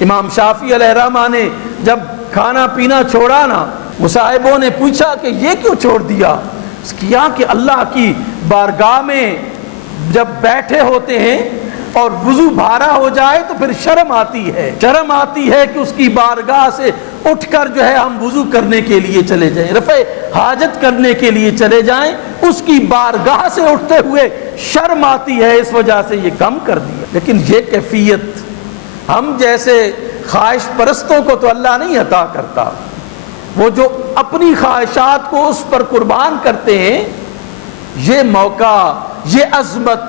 امام شافعی علیہ الرحمہ نے جب کھانا پینا چھوڑا نا، مصاحبوں نے پوچھا کہ یہ کیوں چھوڑ دیا؟ اس کیا کہ اللہ کی بارگاہ میں جب بیٹھے ہوتے ہیں اور وضو بھارا ہو جائے تو پھر شرم آتی ہے کہ اس کی بارگاہ سے اٹھ کر جو ہے ہم وضو کرنے کے لیے چلے جائیں، رفع حاجت کرنے کے لیے چلے جائیں، اس کی بارگاہ سے اٹھتے ہوئے شرم آتی ہے، اس وجہ سے یہ کم کر دیا۔ لیکن یہ کیفیت ہم جیسے خواہش پرستوں کو تو اللہ نہیں عطا کرتا، وہ جو اپنی خواہشات کو اس پر قربان کرتے ہیں، یہ موقع، یہ عظمت،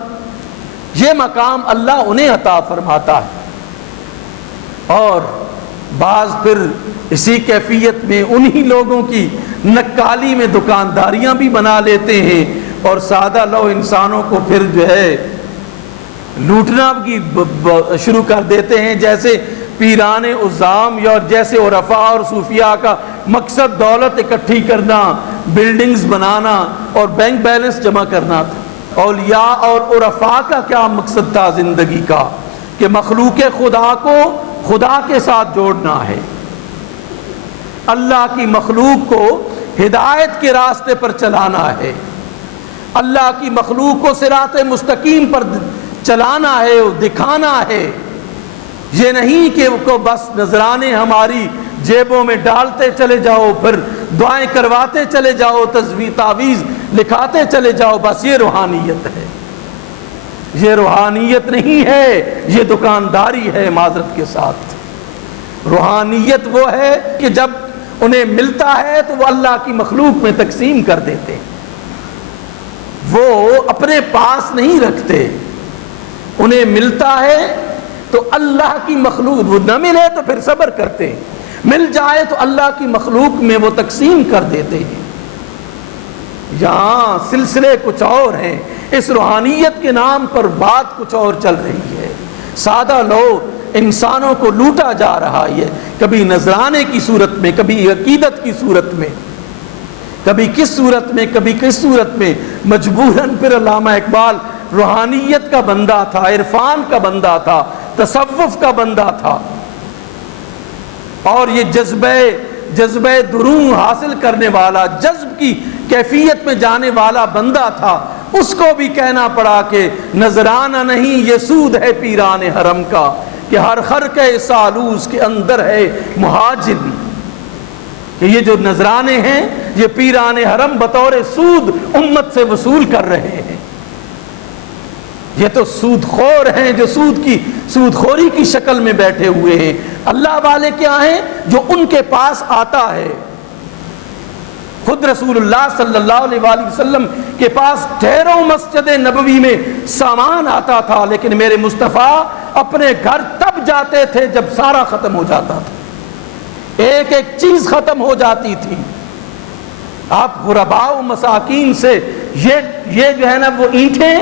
یہ مقام اللہ انہیں عطا فرماتا ہے۔ اور بعض پھر اسی کیفیت میں انہی لوگوں کی نکالی میں دکانداریاں بھی بنا لیتے ہیں اور سادہ لو انسانوں کو پھر جو ہے لوٹنا کی شروع کر دیتے ہیں، جیسے پیران عظام یا جیسے عرفاء اور صوفیاء کا مقصد دولت اکٹھی کرنا، بلڈنگز بنانا اور بینک بیلنس جمع کرنا تھا۔ اولیاء اور عرفاء کا کیا مقصد تھا زندگی کا؟ کہ مخلوق خدا کو خدا کے ساتھ جوڑنا ہے، اللہ کی مخلوق کو ہدایت کے راستے پر چلانا ہے، اللہ کی مخلوق کو صراط مستقیم پر چلانا ہے، دکھانا ہے۔ یہ نہیں کہ کو بس نذرانے ہماری جیبوں میں ڈالتے چلے جاؤ، پھر دعائیں کرواتے چلے جاؤ، تعویذ لکھاتے چلے جاؤ، بس یہ روحانیت ہے۔ یہ روحانیت نہیں ہے، یہ دکانداری ہے معذرت کے ساتھ۔ روحانیت وہ ہے کہ جب انہیں ملتا ہے تو وہ اللہ کی مخلوق میں تقسیم کر دیتے، وہ اپنے پاس نہیں رکھتے۔ انہیں ملتا ہے تو اللہ کی مخلوق، وہ نہ ملے تو پھر صبر کرتے، مل جائے تو اللہ کی مخلوق میں وہ تقسیم کر دیتے ہیں۔ یہاں سلسلے کچھ اور ہیں، اس روحانیت کے نام پر بات کچھ اور چل رہی ہے۔ سادہ لوگ انسانوں کو لوٹا جا رہا ہے، کبھی نذرانے کی صورت میں، کبھی عقیدت کی صورت میں، کبھی کس صورت میں، کبھی کس صورت میں۔ مجبوراً پھر علامہ اقبال روحانیت کا بندہ تھا، عرفان کا بندہ تھا، تصوف کا بندہ تھا، اور یہ جذبہ درون حاصل کرنے والا، جذب کی کیفیت میں جانے والا بندہ تھا۔ اس کو بھی کہنا پڑا کہ نذرانہ نہیں، یہ سود ہے پیران حرم کا، کہ ہر خرقہ سالوس کے اندر ہے مہاجن، کہ یہ جو نذرانے ہیں یہ پیران حرم بطور سود امت سے وصول کر رہے ہیں۔ یہ تو سود خور ہیں جو سود خوری کی شکل میں بیٹھے ہوئے ہیں۔ اللہ والے کیا ہیں؟ جو ان کے پاس آتا ہے۔ خود رسول اللہ صلی اللہ علیہ وآلہ وسلم کے پاس ٹھہروں مسجد نبوی میں سامان آتا تھا، لیکن میرے مصطفیٰ اپنے گھر تب جاتے تھے جب سارا ختم ہو جاتا تھا، ایک ایک چیز ختم ہو جاتی تھی۔ آپ غرباء و مساکین سے یہ جو ہے نا وہ اینٹیں،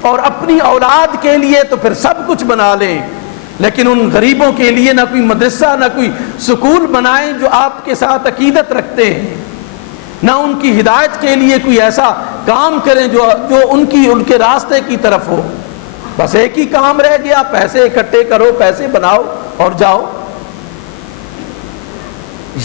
اور اپنی اولاد کے لیے تو پھر سب کچھ بنا لیں، لیکن ان غریبوں کے لیے نہ کوئی مدرسہ نہ کوئی سکول بنائیں جو آپ کے ساتھ عقیدت رکھتے ہیں، نہ ان کی ہدایت کے لیے کوئی ایسا کام کریں جو ان کے راستے کی طرف ہو۔ بس ایک ہی کام رہ گیا، پیسے اکٹھے کرو، پیسے بناؤ اور جاؤ۔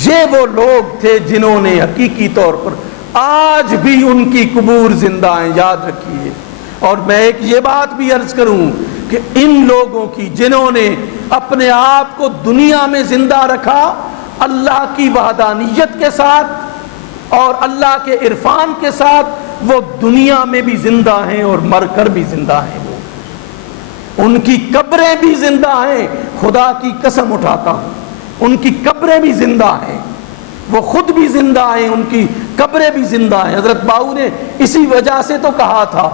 یہ وہ لوگ تھے جنہوں نے حقیقی طور پر، آج بھی ان کی قبور زندہ ہیں، یاد رکھیے۔ اور میں ایک یہ بات بھی عرض کروں کہ ان لوگوں کی جنہوں نے اپنے آپ کو دنیا میں زندہ رکھا اللہ کی وحدانیت کے ساتھ اور اللہ کے عرفان کے ساتھ، وہ دنیا میں بھی زندہ ہیں اور مر کر بھی زندہ ہیں۔ وہ ان کی قبریں بھی زندہ ہیں، خدا کی قسم اٹھاتا ہوں، ان کی قبریں بھی زندہ ہیں، وہ خود بھی زندہ ہیں، ان کی قبریں بھی زندہ ہیں۔ حضرت باؤ نے اسی وجہ سے تو کہا تھا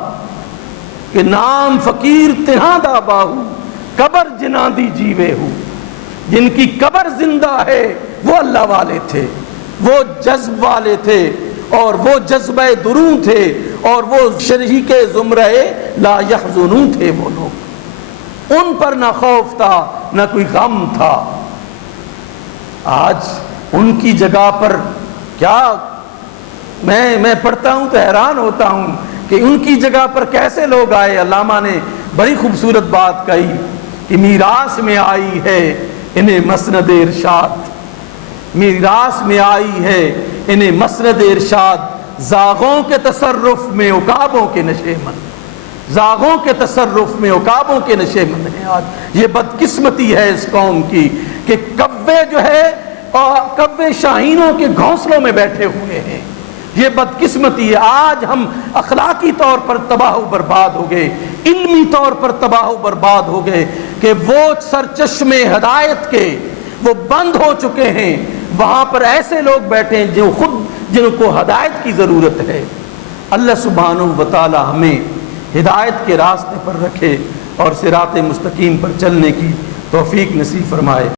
کہ نام فقیر تہاں دا باہو، قبر جناں دی جیوے ہو۔ جن کی قبر زندہ ہے وہ اللہ والے تھے، وہ جذب والے تھے، اور وہ جذبہ دروں تھے، اور وہ شریک زمرہ لا یحزنون تھے۔ وہ لوگ، ان پر نہ خوف تھا نہ کوئی غم تھا۔ آج ان کی جگہ پر کیا، میں پڑھتا ہوں تو حیران ہوتا ہوں کہ ان کی جگہ پر کیسے لوگ آئے۔ علامہ نے بڑی خوبصورت بات کہی کہ میراث میں آئی ہے انہیں مسند ارشاد میراث میں آئی ہے، انہیں مسند ارشاد زاغوں کے تصرف میں عقابوں کے نشے مند، زاغوں کے تصرف میں عقابوں کے نشے مند ہیں۔ آج یہ بدقسمتی ہے اس قوم کی کہ کوے جو ہے کوے شاہینوں کے گھونسلوں میں بیٹھے ہوئے ہیں، یہ بدقسمتی ہے۔ آج ہم اخلاقی طور پر تباہ و برباد ہو گئے، علمی طور پر تباہ و برباد ہو گئے کہ وہ سرچشمے ہدایت کے وہ بند ہو چکے ہیں، وہاں پر ایسے لوگ بیٹھے ہیں جو خود جن کو ہدایت کی ضرورت ہے۔ اللہ سبحانہ و تعالی ہمیں ہدایت کے راستے پر رکھے اور صراط مستقیم پر چلنے کی توفیق نصیب فرمائے۔